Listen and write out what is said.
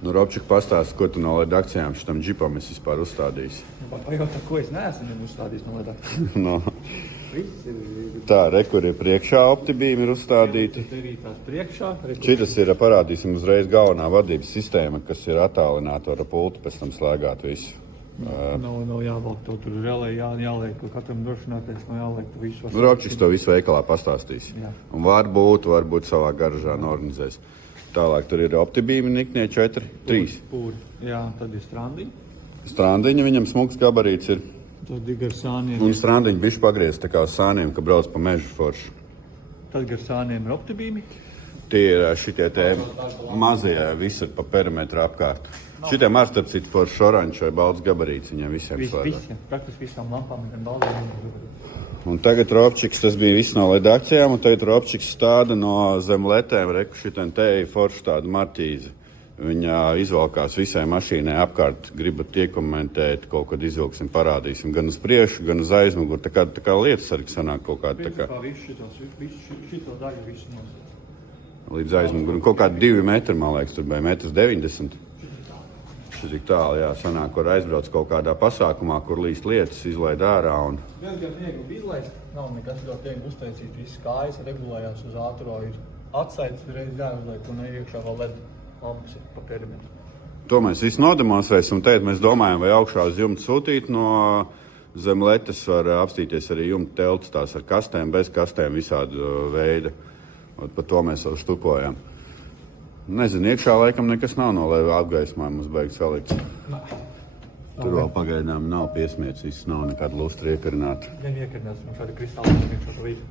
Nu, Robčik, pastāsti, ko tu no LED akcijām šitam džipam esi vispār uzstādījis? Pajautā, ko es neesmu uzstādījis no LED akcijām. No. Viss ir. Tā, kur ir priekšā optibīmi ir uzstādīti. Tās priekšā. Šitas ir, parādīsim uzreiz galvenā vadības sistēma, kas ir attālināta ar pultu, pēc tam slēgāt visu. Nav jāvelk to tur relē, jāliek, katram drošināties, nav jāliek to visu. Robčiks to visu veikalā pastāstīs. Jā. Un varbūt savā garažā norganizēs. Tālāk tur ir optibīmi niknie 4, 3. Pūri. Jā, tad ir strandiņi. Strandiņa, viņam smuks gabarīts ir. Tad ir gar sāniem. Un strandiņi bišķi pagriez tā kā sāniem, ka brauc pa mežu foršu. Tad gar sāniem ir optibīmi. Tie ir šitie te mazie visur pa perimetru apkārt. Šitiem ar starp citu foršu oranžu vai balts gabarīts viņiem visiem slēdās. Praktiski visām lampām ir baltiem. Un tagad Robčiks, tas bija viss no LED akcijām, un tagad Robčiks stāda no zem letēm, reku šitien te ir foršu tādu marķīzi. Viņa izvalkās visai mašīnai apkārt, gribat iekomentēt, kaut kad izvilksim, parādīsim gan uz priekšu, gan uz aizmuguru. Tā kā lietas sargi sanāk kaut kāda tā kā. Visu šito daļu visu nosaka. Līdz aizmuguru. Kaut kādi 2 metri, man liekas, tur bija 1,90 m. Šis ir tālu, jā, sanāk, kur aizbrauc kaut kādā pasākumā, kur līst lietas, izlaid ārā. Diezgan viegli izlaist, nav nekas ļoti viegli uztaisīt, viss kājas regulējās uz ātro, ir atsaites reiz jāuzliek un iekšā vēl LED lampas ir pa perimetru. To mēs visu nodemonstrēsim, un tagad mēs domājam, vai augšā uz jumta sūtīt no zem letes var apstīties arī jumta telts, tās ar kastēm, bez kastēm, visādu veidu. Par to mēs jau štupojam. Nezinu, iekšā laikam nekas nav no leva apgaismājuma, mums beigas salikts. Tur vēl pagaidām nav piesmietis, viss nav nekāda lustra iekarināta. Gan iekarināts, mums šādi kristāli iekšā pa visu.